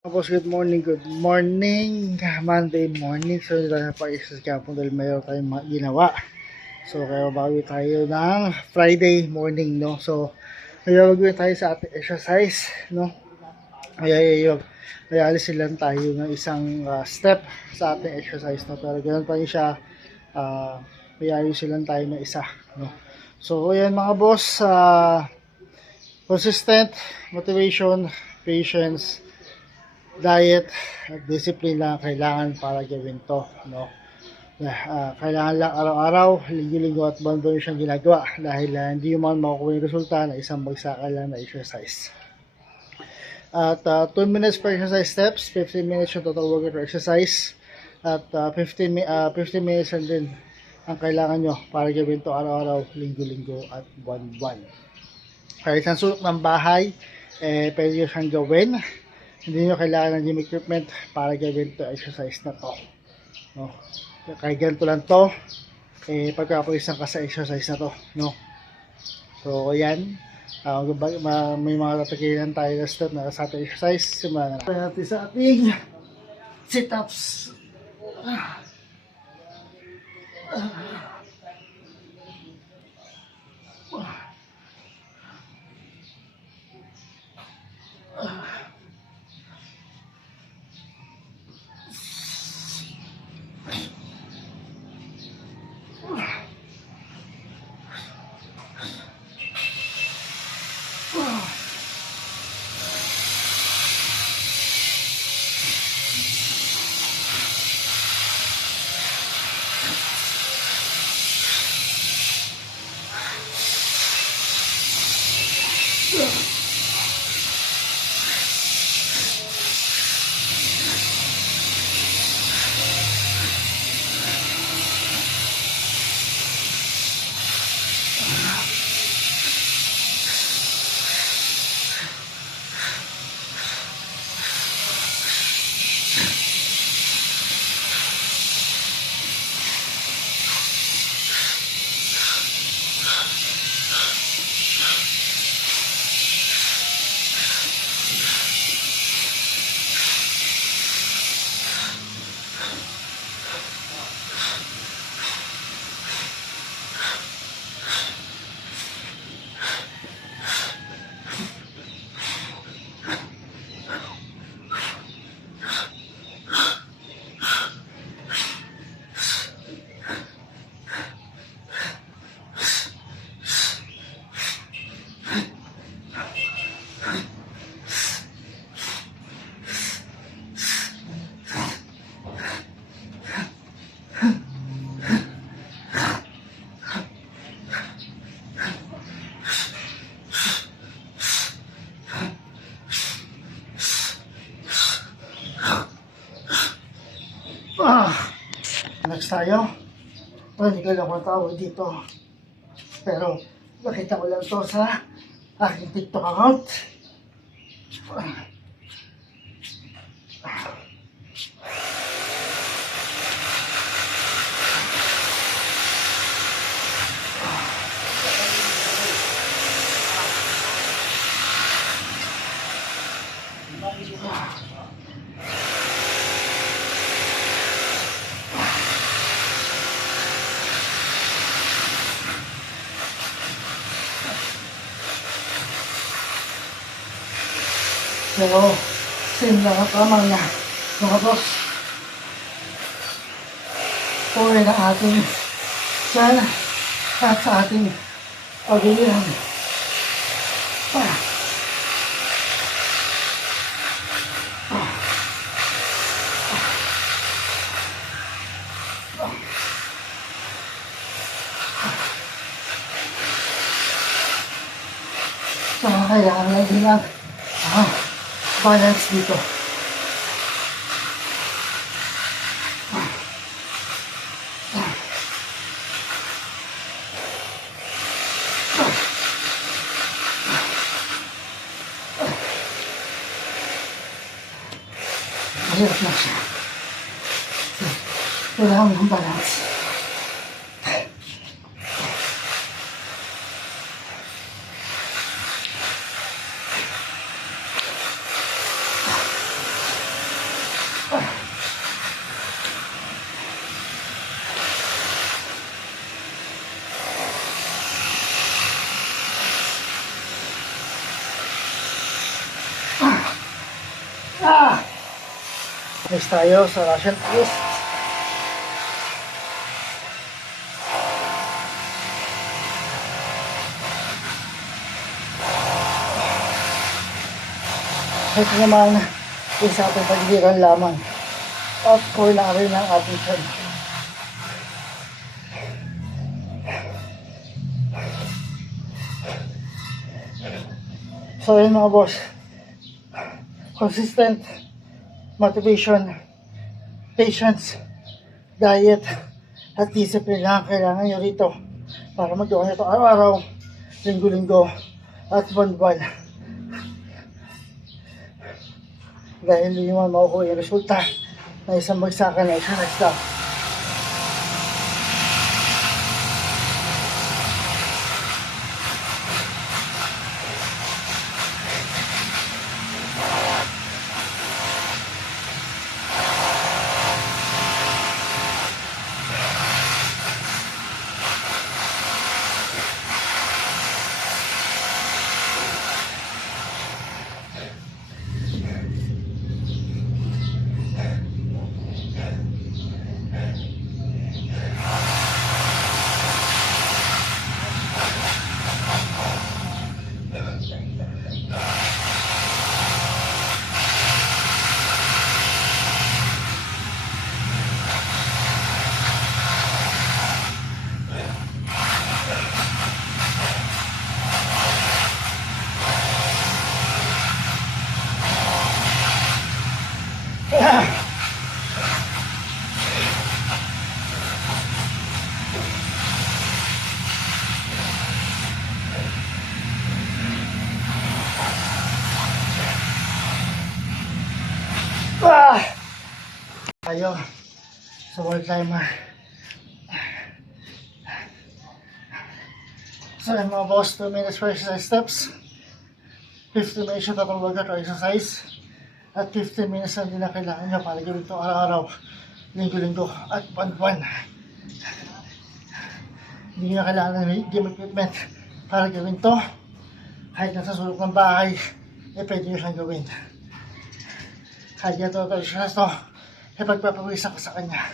Tapos good morning, Monday morning. So, hindi tayo pa-exercise kahapon dahil mayroon tayong mga ginawa. So, kaya bawi tayo ng Friday morning, no? So, kaya magawin tayo sa ating exercise, no? Kaya alisin lang tayo ng isang step sa ating exercise, no? Pero ganoon pa rin siya, may ayusin lang tayo ng isa, no? So, ayan mga boss, consistent, motivation, patience, diet at discipline lang kailangan para gawin to, no? Kailangan lang araw-araw, linggo-linggo at buwan-buwan siyang ginagawa dahil hindi man makukuha yung resulta na isang bagsakan lang na exercise. At 2 minutes per exercise steps, 15 minutes yung total workout or exercise, at 15 minutes lang din ang kailangan nyo para gawin to araw-araw, linggo-linggo at buwan-buwan. Kahit sa sulok ng bahay, pwede nyo siyang gawin. Hindi nyo kailangan ng gym equipment para gawin to exercise na to, no? Kaya ganito lang to, pagkapawisan ka sa exercise na to, no? So ayan, may mga tatagilan tayo na step na sa ating exercise. Simulan na natin sa ating sit-ups. Next tayo. Hindi ko lang kung tawag dito, pero nakita ko lang to sa aking TikTok account. Pero, same lang at tama na, mga boss. Puri na ating tiyan at sa ating pagilihan. So, kailangan lang din lang balance dito. Mahirap na siya. Kailangan ng balance. Next tayo sa Russian twist. Ito naman yung sa ating pagdidiran lamang at core na rin ang ating tiyan. So yun mga boss, consistent motivation, patience, diet, at discipline lang kailangan nyo rito para magawa nyo ito araw-araw, linggo-linggo, at buwan-buwan. Dahil hindi nyo makukuha yung resulta na isang bagsakan na exercise lang. Tayo sa wall timer. So yan mga boss, 2 minutes for exercise steps, 15 minutes yung total workout or exercise, at 15 minutes lang din na kailangan nyo para gawin ito araw-araw, linggo-linggo, at buwan-buwan. Hindi nyo kailangan ng gym equipment para gawin ito. Kahit nasa sulok ng bahay, pwede nyo siyang gawin. Kahit yan ito exercise to, pagpapawisan ko sa kanya.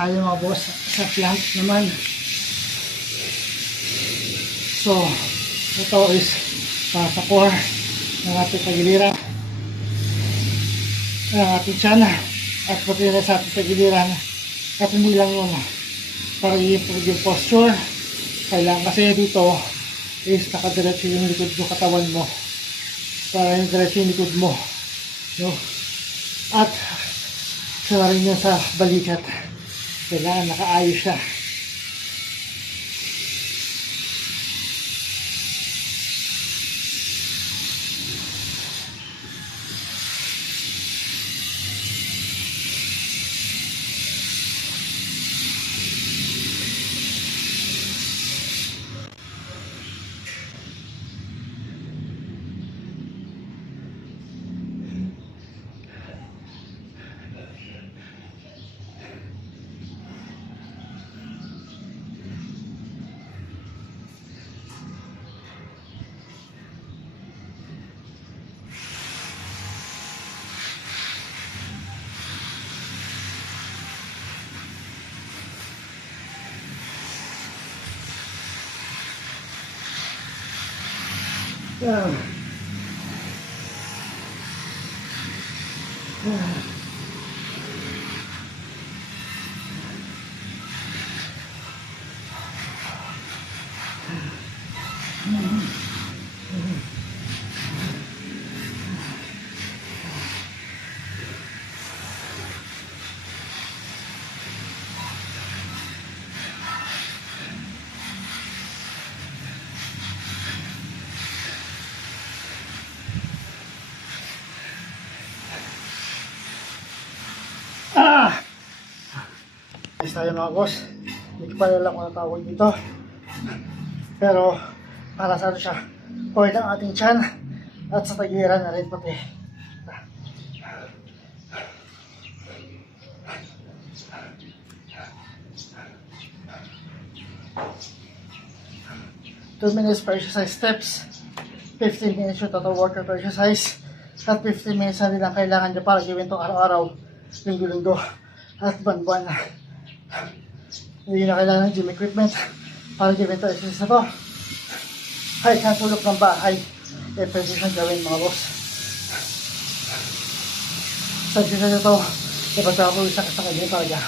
Tayo mga boss sa plank naman. So ito is para sa core ng ating pagiliran, ng ating tiyan, at pati na sa ating pagiliran. At hindi lang yun, para i-improve yung posture, kailangan kasi dito is nakadiretso yung likod mo, katawan mo, para yung diretso yung likod mo, no? At sila rin yun sa balikat, kailangan nakaayos siya. Ah. Ayos tayo mga boss. Hindi ko pa alam kung natawag dito. Pero para sa ano siya, point ang ating tiyan at sa tagiran na rin pati. Two minutes per exercise steps, 15 minutes yung total workout per exercise, at 15 minutes na din ang kailangan niya para gawin ito araw-araw, linggo-linggo, at buwan-buwan. Hindi na kailangan ng gym equipment para gawin ito exercise na to. Kahit sa sulok ng bahay, pwede siyang gawin mga boss. Sa exercise na to, ipagkakapulisan ka sa kanya talaga.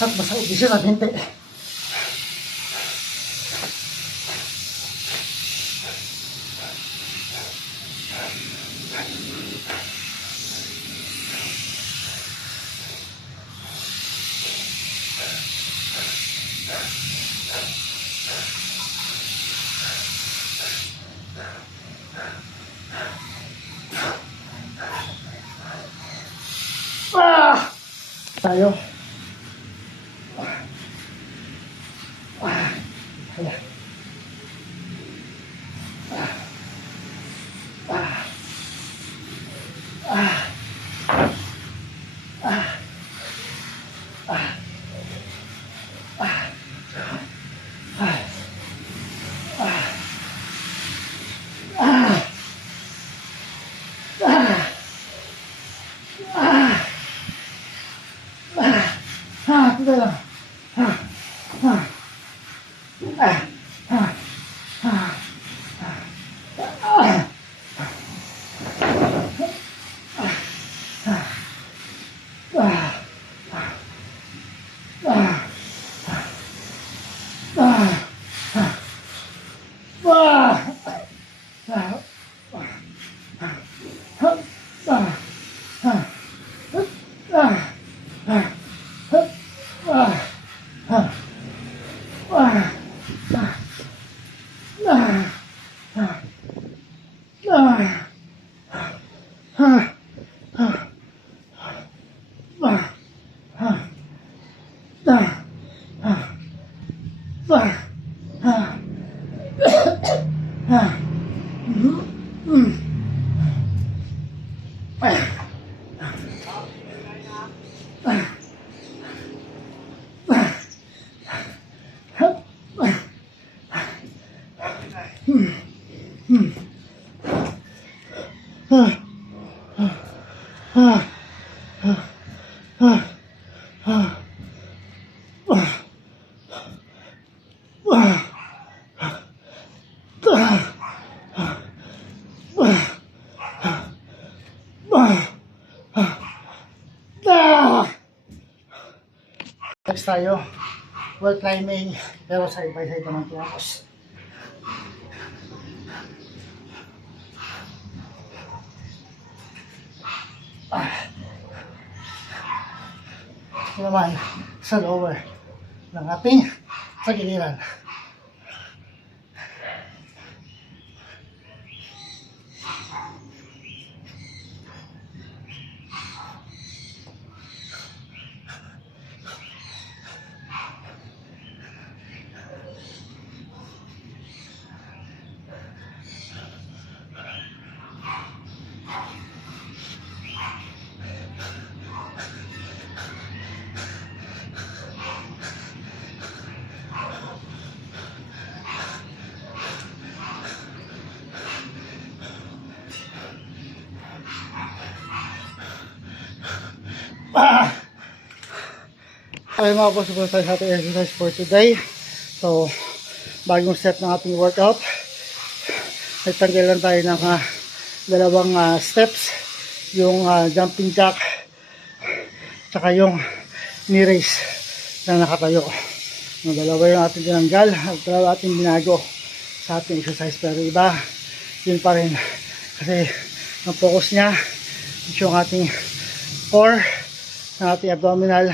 At masakit din siya sa binti. Tayo. Ito lang. Next tayo, wall climbing, pero side by side naman kilos. Ito naman sa lower ng ating sa giliran. Ay mga boss, punta tayo sa ating exercise for today. So, bagong set ng ating workout. Nagtanggal lang tayo ng dalawang steps. Yung jumping jack, tsaka yung knee raise na nakatayo. Yung dalawa yung ating tinanggal at dalawa ating binago sa ating exercise. Pero iba, yun pa rin. Kasi ang focus niya yung ating core, ang ating abdominal,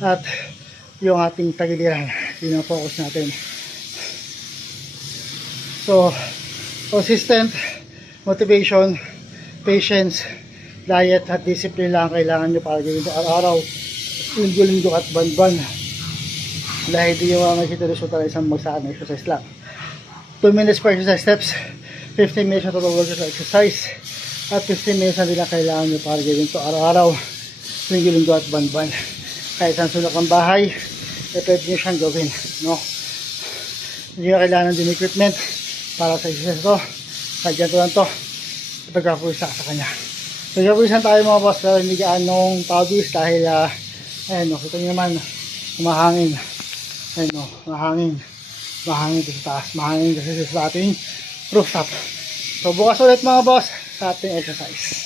at yung ating tagiliran. Yun ang focus natin. So, consistent motivation, patience, diet at discipline lang kailangan nyo para gawin ito araw-araw, linggo-linggo at buwan-buwan. Dahil di yung makikita resulta ng isang magsaan exercise lang. 2 minutes per exercise steps, 15 minutes na total workout exercise, at 15 minutes na din lang kailangan nyo para gawin ito araw-araw, linggo-linggo at buwan-buwan. Kahit saan sulok ng bahay, pwede nyo siyang gawin. No? Hindi nyo kailangan din equipment para sa exercise ito. Kahit ganito lang ito, ipag-grapulisan sa kanya. So, grapulisan tayo mga boss, pero hindi gaanong pawis dahil, ayan o, kita nyo naman, mahangin. Ayan o, mahangin. Mahangin dito sa taas. Mahangin kasi sa ating rooftop. So, bukas ulit mga boss sa ating exercise.